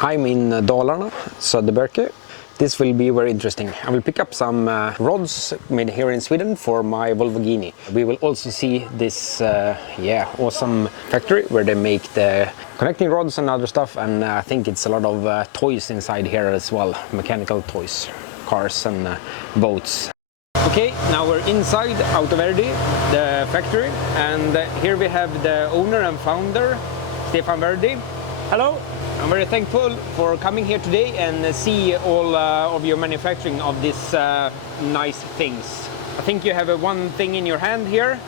I'm in Dalarna, Söderberke. This will be very interesting. I will pick up some rods made here in Sweden for my Volvo Gini. We will also see this awesome factory where they make the connecting rods and other stuff, and I think it's a lot of toys inside here as well, mechanical toys, cars and boats. Okay, now we're inside Auto Verdi, the factory, and here we have the owner and founder, Stefan Verdi. Hello. I'm very thankful for coming here today and see all of your manufacturing of these nice things. I think you have one thing in your hand here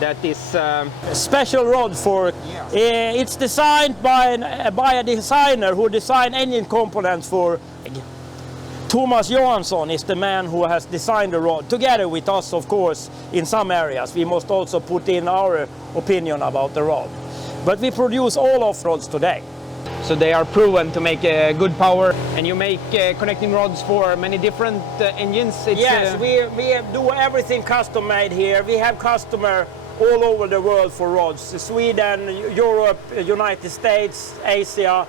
that is a special rod for. It's designed by a designer who designed engine components for. Thomas Johansson is the man who has designed the rod, together with us, of course. In some areas we must also put in our opinion about the rod, but we produce all of rods today. So they are proven to make good power, and you make connecting rods for many different engines? Yes, we do everything custom made here. We have customers all over the world for rods, Sweden, Europe, United States, Asia.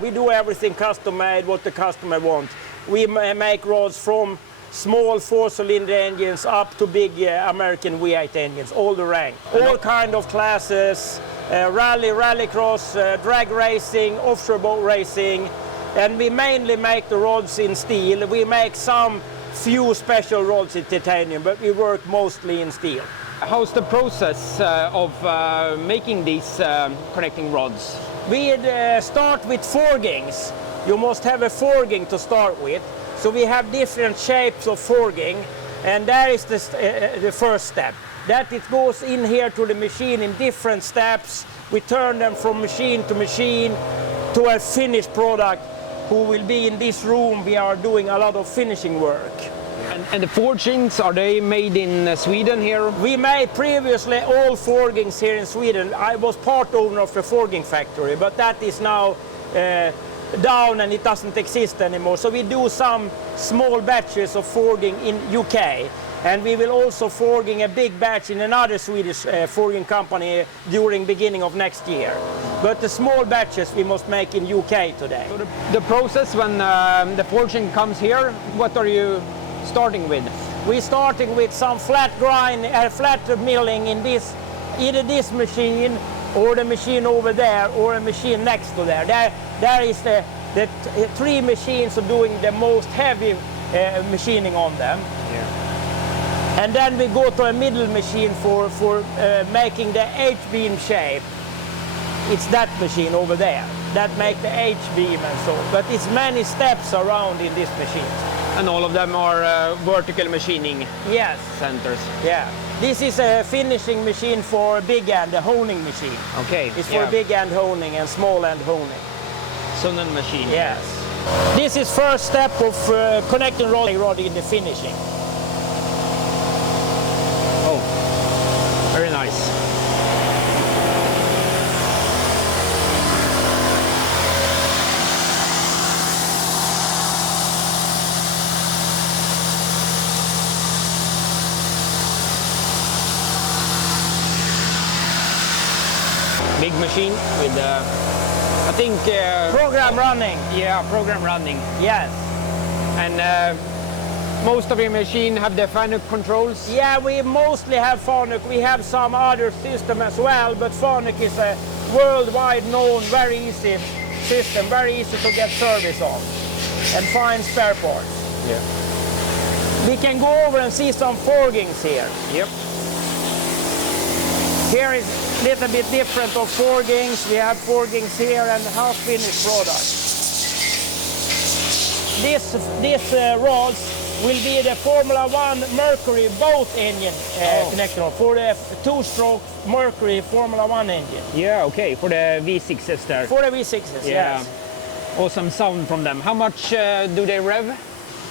We do everything custom made, what the customer wants. We make rods from small 4-cylinder engines up to big American V8 engines, all the range. All kind of classes, rallycross, drag racing, offshore boat racing, and we mainly make the rods in steel. We make some few special rods in titanium, but we work mostly in steel. How's the process of making these connecting rods? We start with forgings. You must have a forging to start with. So we have different shapes of forging, and that is the first step. That it goes in here to the machine in different steps. We turn them from machine to machine to a finished product who will be in this room. We are doing a lot of finishing work. And the forgings, are they made in Sweden here? We made previously all forgings here in Sweden. I was part owner of the forging factory, but that is now down and it doesn't exist anymore. So we do some small batches of forging in UK, and we will also forging a big batch in another Swedish forging company during beginning of next year. But the small batches we must make in UK today. So the process when the forging comes here, what are you starting with? We're starting with some flat milling in this, either this machine or the machine over there or a machine next to there. There is the three machines are doing the most heavy machining on them. Yeah. And then we go to a middle machine for making the H-beam shape. It's that machine over there that make the H-beam and so. But it's many steps around in this machine. And all of them are vertical machining centers? Yeah. This is a finishing machine for big end, a honing machine. Okay. It's for big end honing and small end honing. Sonnen machine. Yes. This is first step of connecting rod in the finishing. Oh, very nice. Big machine with, I think... program running. Yeah, program running. Yes. And most of your machine have the Fanuc controls? Yeah, we mostly have Fanuc. We have some other system as well, but Fanuc is a worldwide known, very easy system, very easy to get service on and find spare parts. Yeah. We can go over and see some forgings here. Yep. Here is a little bit different of forgings. We have forgings here and half-finished product. This rods will be the Formula 1 Mercury boat engine connector for the two-stroke Mercury Formula 1 engine. Yeah, okay, for the V6s there. For the V6s, yes. Awesome sound from them. How much do they rev?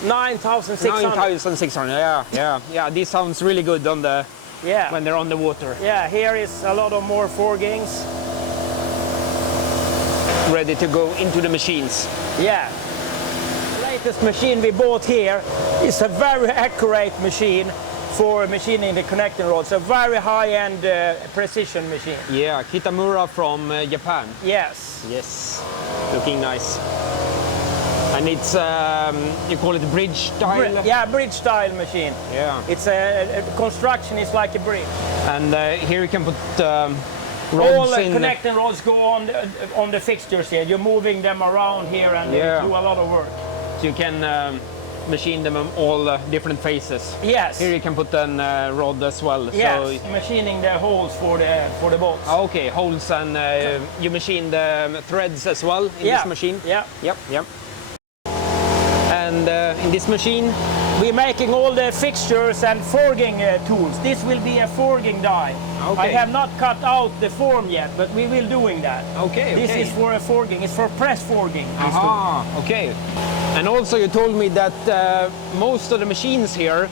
9,600. 9,600, yeah. This sounds really good on the when they're on the water. Yeah, here is a lot of more forgings. Ready to go into the machines. Yeah. The latest machine we bought here is a very accurate machine. for machining the connecting rods. A very high-end precision machine. Yeah, Kitamura from Japan. Yes. Yes, looking nice. And it's, you call it bridge style? Yeah, bridge style machine. Yeah. It's a construction is like a bridge. And here you can put All rods in. connecting rods go on the fixtures here. You're moving them around here and they do a lot of work. So you can machine them in all different phases. Yes. Here you can put a rod as well. Yes, So, machining the holes for the bolts. okay, holes, and you machine the threads as well in this machine? Yeah. Yep. And in this machine? We're making all the fixtures and forging tools. This will be a forging die. Okay. I have not cut out the form yet, but we will doing that. Okay. This is for a forging. It's for press forging. Aha, okay. And also you told me that most of the machines here,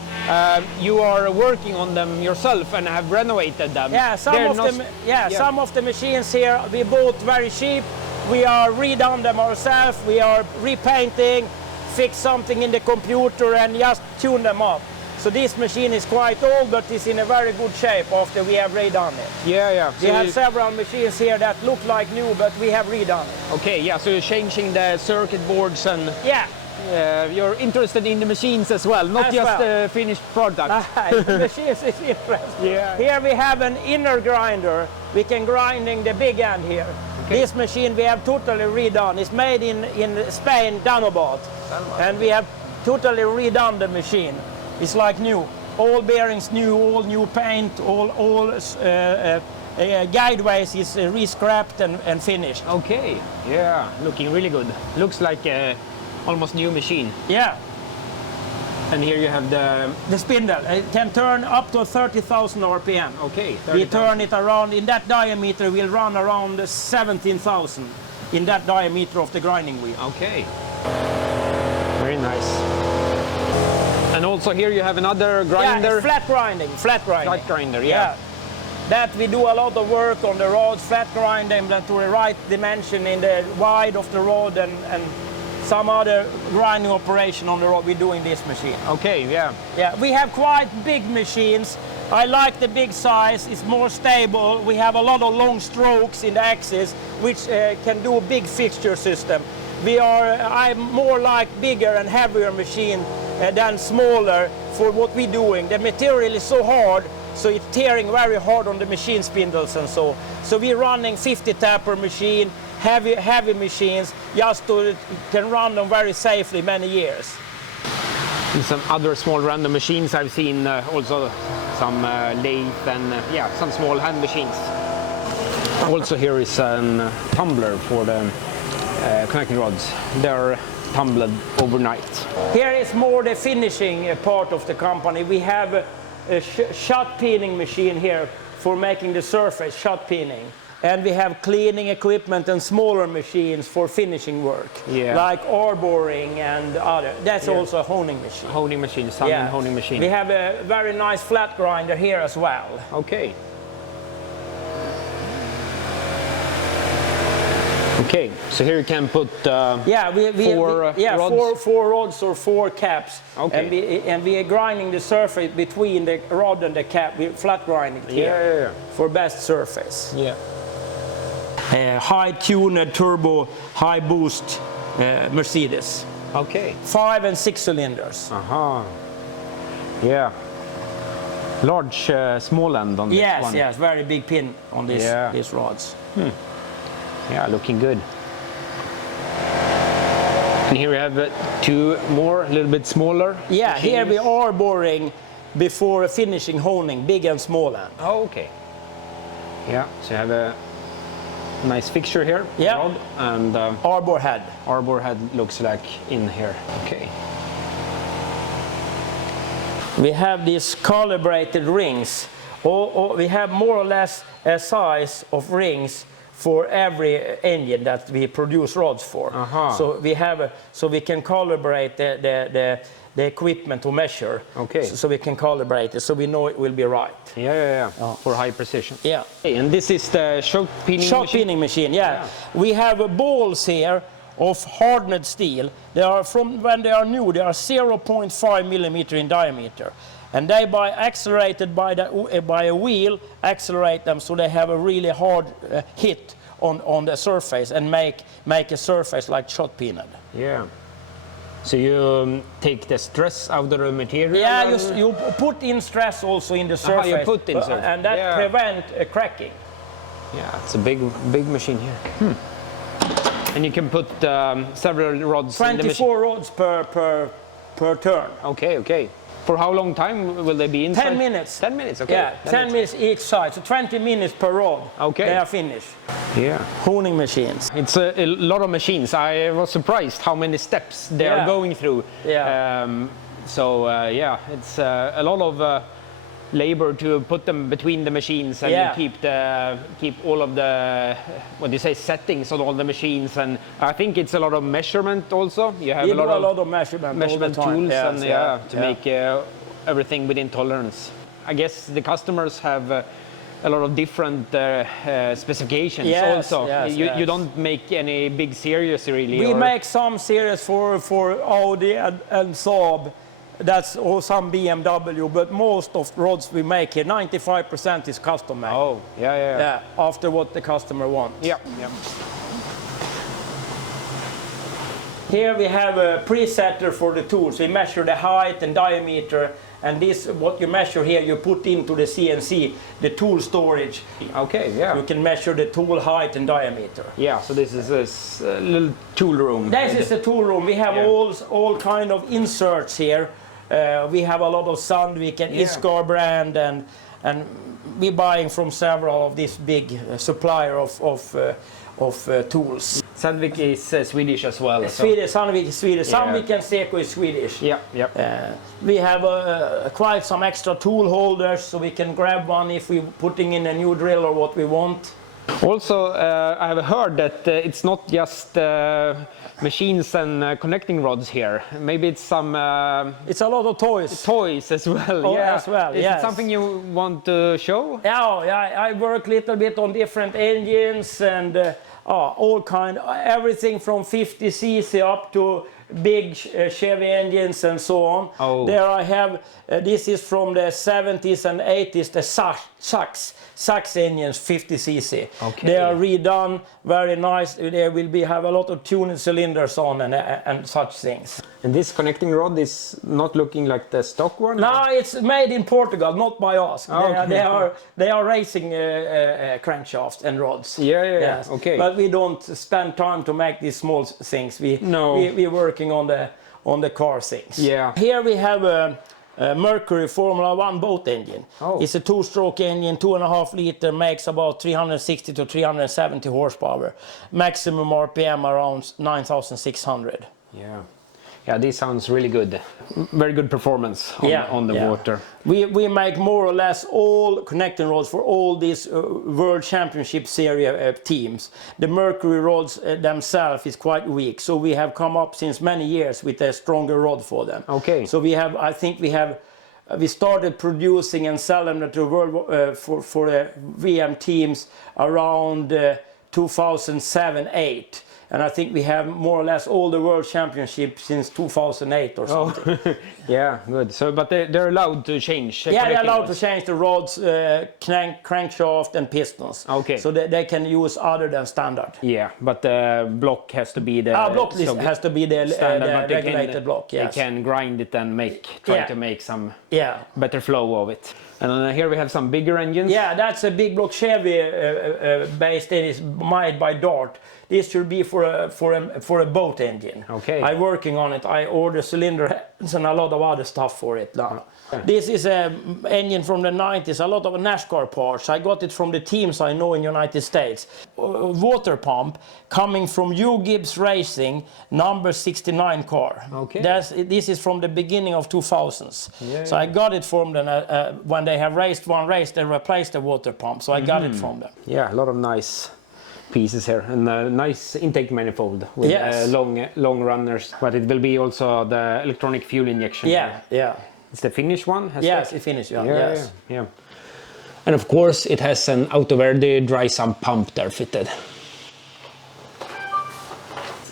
you are working on them yourself and have renovated them. Yeah, some of the machines here we bought very cheap. We are redone them ourselves. We are repainting, fix something in the computer and just tune them up. So this machine is quite old, but it's in a very good shape after we have redone it. Yeah. We have several machines here that look like new, but we have redone it. Okay, yeah, so you're changing the circuit boards and you're interested in the machines as well, not just the finished product. The machines is interesting. Yeah. Here we have an inner grinder. We can grinding the big end here. Okay. This machine we have totally redone. It's made in Spain, Dyno. And we have totally redone the machine. It's like new. All bearings new, all new paint, all guideways is re-scrapped and finished. Okay, yeah, looking really good. Looks like a almost new machine. Yeah. And here you have the spindle. It can turn up to 30,000 RPM. Okay, 30,000. We turn it around, in that diameter we'll run around 17,000 in that diameter of the grinding wheel. Okay, very nice. And also here you have another grinder. Yeah, flat grinding. Flat grinder, yeah. That we do a lot of work on the rods, flat grinding them to the right dimension in the wide of the rod and some other grinding operation on the rod we do in this machine. Okay, yeah. Yeah, we have quite big machines. I like the big size, it's more stable. We have a lot of long strokes in the axis, which can do a big fixture system. I'm more like bigger and heavier machine than smaller for what we're doing. The material is so hard, so it's tearing very hard on the machine spindles and so. So we're running 50 tapper machine, heavy machines, just to can run them very safely many years. And some other small random machines I've seen, also some lathe and some small hand machines. Also here is a tumbler for the connecting rods. They're tumbled overnight. Here is more the finishing part of the company. We have a shot peening machine here for making the surface, shot peening. And we have cleaning equipment and smaller machines for finishing work, like arboring and other. That's also a honing machine. Honing machine, salmon honing machine. We have a very nice flat grinder here as well. Okay. Okay, so here you can put four rods or 4 caps. Okay. And we are grinding the surface between the rod and the cap. We're flat grinding here for best surface. Yeah. High tuned turbo, high boost Mercedes. Okay. 5 and 6 cylinders. Yeah. Large small end on this one. Yes, very big pin on these rods. Yeah, looking good. And here we have 2 more, a little bit smaller. Yeah, machines. Here we are boring before finishing honing, big and small end. Oh, okay. Yeah, so you have a nice fixture here. Yeah. Rod, and arbor head. Arbor head looks like in here. Okay. We have these calibrated rings. We have more or less a size of rings for every engine that we produce rods for. So we have so we can calibrate the equipment to measure. Okay. So we can calibrate it so we know it will be right. Yeah. For high precision. Yeah. Okay, and this is the shot peening machine? Shot peening machine, yeah. We have balls here of hardened steel. They are when they are new, they are 0.5 millimeter in diameter. And they accelerated by a wheel, accelerate them so they have a really hard hit on the surface and make a surface like shot peanut. Yeah. So you take the stress out of the material? Yeah, you put in stress also in the surface. You put in surface. And that prevent cracking. Yeah, it's a big machine here. And you can put several rods in the machine? 24 rods per turn. Okay. For how long time will they be inside? 10 minutes. 10 minutes, okay. Yeah, 10 minutes each side, so 20 minutes per rod. Okay. They are finished. Yeah. Honing machines. It's a lot of machines. I was surprised how many steps they are going through. Yeah. Yeah, it's a lot of labor to put them between the machines and keep all of the settings on all the machines, and I think it's a lot of measurement also. You have a lot of measurement tools to make everything within tolerance. I guess the customers have a lot of different specifications also. You don't make any big series really? We make some series for Audi and Saab. That's or some BMW, but most of rods we make here, 95% is custom made. Oh, yeah. After what the customer wants. Yeah. Here we have a presetter for the tools. We measure the height and diameter, and this, what you measure here, you put into the CNC, the tool storage. Okay, yeah. You can measure the tool height and diameter. Yeah, so this is a little tool room. This is the tool room. We have all kind of inserts here. We have a lot of Sandvik and Iscar brand, and we're buying from several of these big supplier of tools. Sandvik is Swedish as well. Swedish, Sandvik is Swedish. Sandvik and Seco is Swedish. Yeah. We have quite some extra tool holders, so we can grab one if we're putting in a new drill or what we want. Also, I have heard that it's not just machines and connecting rods here. Maybe it's some... it's a lot of toys. Toys as well, as well, Is it something you want to show? Yeah, I work a little bit on different engines and all kind, everything from 50cc up to big Chevy engines and so on. Oh. There I have, this is from the 70s and 80s, the Sachs engines, 50cc. Okay. They are redone, very nice. There will have a lot of tuned cylinders on and such things. And this connecting rod is not looking like the stock one? No, it's made in Portugal, not by us. Okay. They are racing crankshafts and rods. Yeah. Yes. Okay. But we don't spend time to make these small things. We're working on the car things. Yeah. Here we have a Mercury Formula 1 boat engine. Oh. It's a two-stroke engine, 2.5 liter, makes about 360 to 370 horsepower. Maximum RPM around 9,600. Yeah, this sounds really good. Very good performance on the water. We make more or less all connecting rods for all these World Championship Series teams. The Mercury rods themselves is quite weak, so we have come up since many years with a stronger rod for them. Okay. So we started producing and selling them to world for the VM teams around 2007-8. And I think we have more or less all the world championships since 2008 or something. Oh. Yeah, good. So, but they're allowed to change? Yeah, they're allowed to change the rods, crankshaft and pistons. Okay. So they can use other than standard. Yeah, but the block has to be the... block has to be the standard, regulated block, yes. They can grind it and try to make some better flow of it. And here we have some bigger engines. Yeah, that's a big block Chevy based. It is made by Dart. This should be for a boat engine. Okay. I'm working on it. I order cylinder heads and a lot of other stuff for it now. Yeah. This is an engine from the 90s, a lot of NASCAR parts. I got it from the teams I know in United States. Water pump coming from Hugh Gibbs Racing, number 69 car. Okay. This is from the beginning of 2000s. Yeah, so I got it from them when they have raced one race, they replaced the water pump. So I got it from them. Yeah, a lot of nice pieces here and a nice intake manifold with long runners, but it will be also the electronic fuel injection. Yeah. It's the Finnish one? Yes, the Finnish one, yes. Yeah. And of course it has an Auto Verdi dry sump pump there fitted.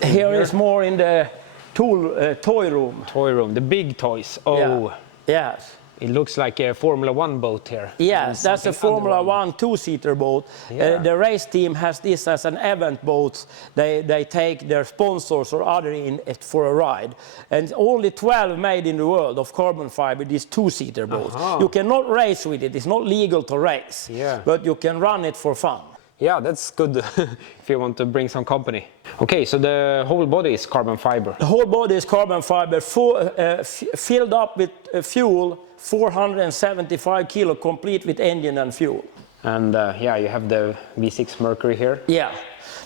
Here is more in the toy room. Toy room, the big toys. Oh. Yeah. Yes. It looks like a Formula 1 boat here. Yes, that's a Formula 1 two-seater boat. Yeah. The race team has this as an event boat. They take their sponsors or other in it for a ride. And only 12 made in the world of carbon fiber, these two-seater boats. You cannot race with it. It's not legal to race. Yeah. But you can run it for fun. Yeah, that's good if you want to bring some company. Okay, so the whole body is carbon fiber. The whole body is carbon fiber, filled up with fuel, 475 kilo, complete with engine and fuel. And yeah, you have the V6 Mercury here. Yeah,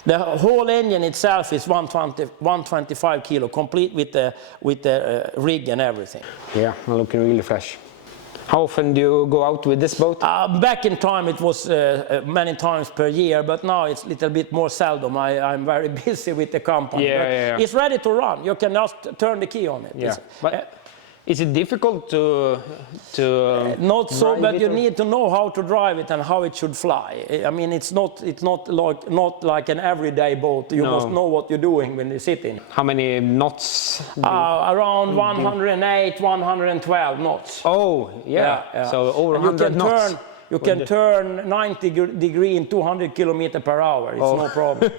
the whole engine itself is 125 kilo, complete with the rig and everything. Yeah, looking really fresh. How often do you go out with this boat? Back in time it was many times per year, but now it's a little bit more seldom. I'm very busy with the company. Yeah. It's ready to run. You can just turn the key on it. Yeah. But is it difficult to not so, drive but it, you or? need to know how to drive it and how it should fly. I mean, it's not like an everyday boat. You must know what you're doing when you sit in it. How many knots? Around 108, 112 knots. Oh, yeah. So over 100 knots. You can turn 90 degree in 200 kilometers per hour. It's no problem.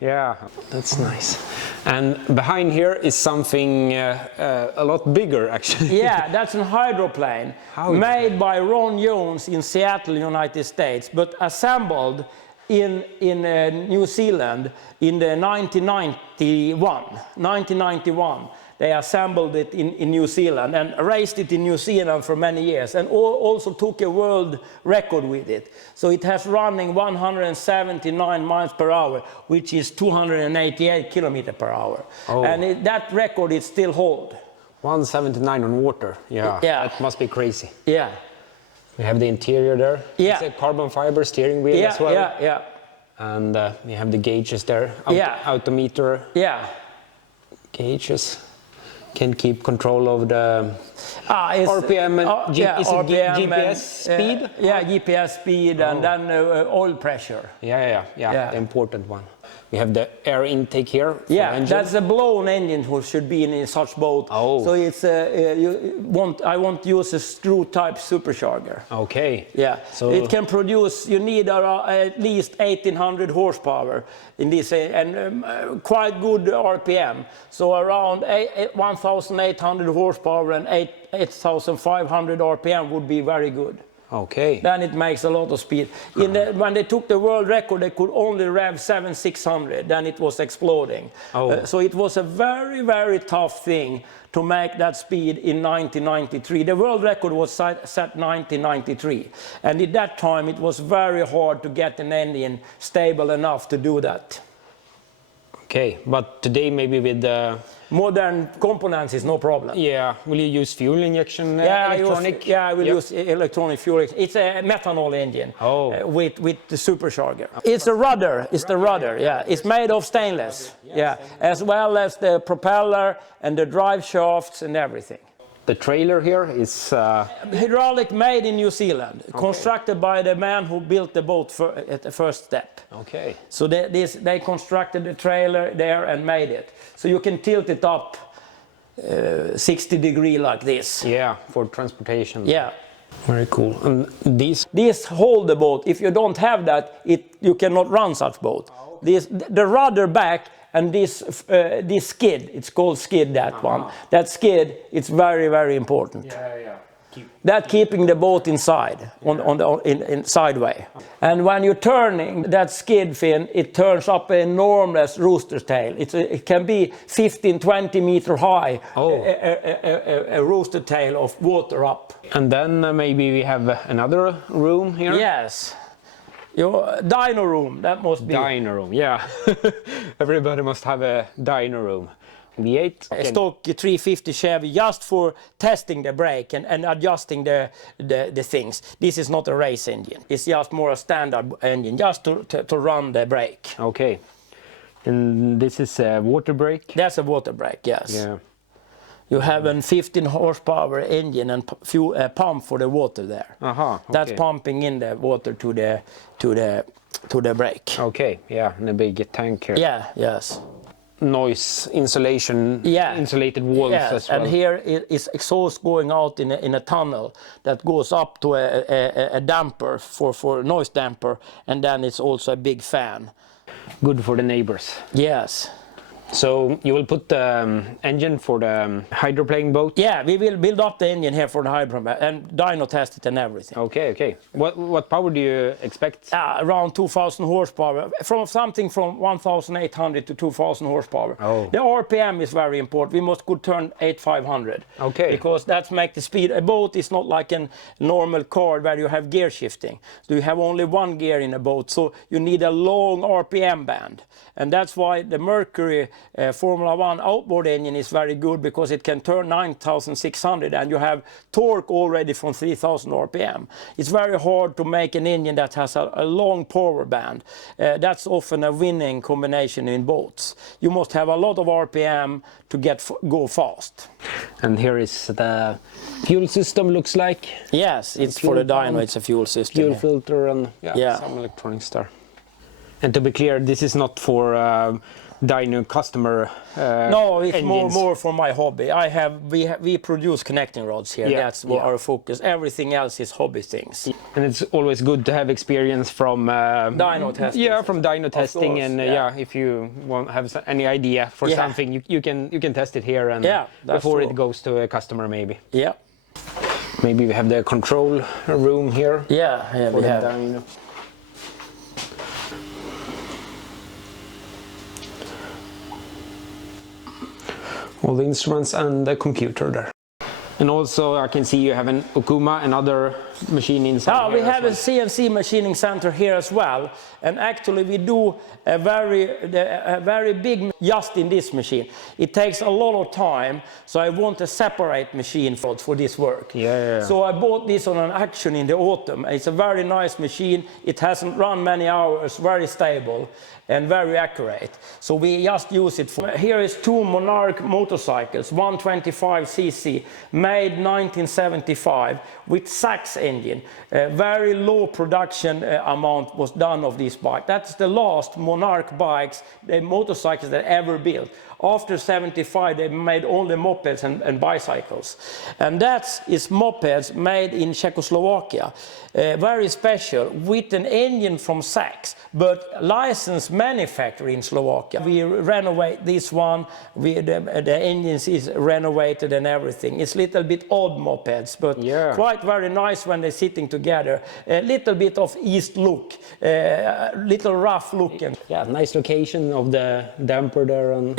Yeah, that's nice. And behind here is something a lot bigger, actually. Yeah, that's a hydroplane made by Ron Jones in Seattle, United States, but assembled in New Zealand in the 1991. They assembled it in New Zealand and raced it in New Zealand for many years, and also took a world record with it. So it has running 179 miles per hour, which is 288 kilometers per hour. And that record it still holds. 179 on water. Yeah, that must be crazy. Yeah. We have the interior there. Yeah. It's a carbon fiber steering wheel as well. Yeah. And we have the gauges there. Autometer. Yeah. Gauges. Can keep control of the RPM and GPS speed? Yeah, GPS speed and then oil pressure. Yeah, the important one. We have the air intake here. Yeah, that's a blown engine who should be in such boat. So it's I won't use a screw type supercharger. Okay. Yeah, so it can produce. You need at least 1800 horsepower in this, and quite good RPM. So around 1800 horsepower and 8500 RPM would be very good. Okay. Then it makes a lot of speed. When they took the world record, they could only rev 7600. Then it was exploding. So it was a very, very tough thing to make that speed in 1993. The world record was set 1993. And at that time, it was very hard to get an engine stable enough to do that. Okay, but today maybe with the modern components is no problem. Yeah, will you use fuel injection electronic? I will use electronic fuel. It's a methanol engine with the supercharger. It's a rudder. It's the rudder. Yeah, it's made of stainless. Yeah, as well as the propeller and the drive shafts and everything. The trailer here is hydraulic, made in New Zealand, constructed by the man who built the boat at the first step. Okay. So they constructed the trailer there and made it. So you can tilt it up 60 degree like this. Yeah, for transportation. Yeah. Very cool. And these hold the boat. If you don't have that, you cannot run such boat. The rudder back and this skid, it's called skid, that one. That skid, it's very, very important. That keeping the boat inside, in sideway. And when you're turning that skid fin, it turns up an enormous rooster tail. It can be 15, 20 meter high, a rooster tail of water up. And then maybe we have another room here? Yes. Your dyno room, that must be. Dyno room, yeah. Everybody must have a dyno room. V8. A stock 350 Chevy just for testing the brake and adjusting the things. This is not a race engine. It's just more a standard engine, just to run the brake. Okay. And this is a water brake? That's a water brake, yes. Yeah. You have a 15 horsepower engine and pump for the water there. That's pumping in the water to the brake. Okay, yeah, and a big tank here. Yeah, yes. noise insulation, insulated walls as well. And here is exhaust going out in a tunnel that goes up to a damper for noise damper, and then it's also a big fan. Good for the neighbors. Yes. So you will put the engine for the hydroplane boat? Yeah, we will build up the engine here for the hydroplane and dyno test it and everything. Okay. What power do you expect? Around 2,000 horsepower, from 1,800 to 2,000 horsepower. Oh. The RPM is very important. We must go turn 8,500. Okay. Because that's make the speed. A boat is not like a normal car where you have gear shifting. So you have only one gear in a boat, so you need a long RPM band. And that's why the Mercury Formula 1 outboard engine is very good, because it can turn 9,600 and you have torque already from 3,000 RPM. It's very hard to make an engine that has a long power band. That's often a winning combination in boats. You must have a lot of RPM to go fast. And here is the fuel system, looks like. Yes, it's for the dyno, it's a fuel system. Fuel filter and some electronics there. And to be clear, this is not for dyno customer no, it's engines. more for my hobby. We produce connecting rods here. That's our focus. Everything else is hobby things. And it's always good to have experience from dyno testing. Yeah, from dyno testing, course, and if you want have any idea for something, you can test it here and before it goes to a customer maybe. Yeah. Maybe we have the control room here. Yeah, we have. Dyno. All the instruments and the computer there. And also I can see you have an Okuma, another machine inside. We have a CNC machining center here as well, and actually we do a very big just in this machine. It takes a lot of time, so I want a separate machine for this work. So I bought this on an auction in the autumn. It's a very nice machine. It hasn't run many hours, very stable and very accurate. So we just use it for. Here is two Monarch motorcycles, 125cc, made 1975 with Sachs engine. Very low production amount was done of this bike. That's the last Monarch bikes, the motorcycles that ever built. After 75, they made only mopeds and bicycles. And that is mopeds made in Czechoslovakia. Very special, with an engine from Sachs, but licensed manufacturer in Slovakia. We renovate this one, the engines is renovated and everything. It's a little bit odd mopeds, but quite very nice when they're sitting together. A little bit of East look, little rough look. And nice location of the damper there. And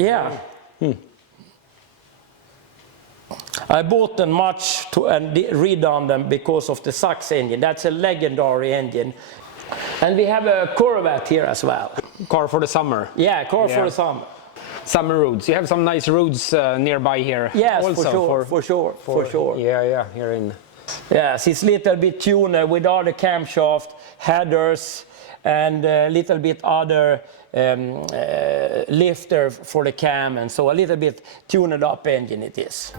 I bought them much and redone them because of the Sachs engine. That's a legendary engine. And we have a Corvette here as well. Car for the summer. Yeah, car for the summer. Summer roads. You have some nice roads nearby here. Yes, also, for sure. Yeah, here in. Yes, it's a little bit tuned with other camshaft, headers, and a little bit other lifter for the cam, and so a little bit tuned up engine it is.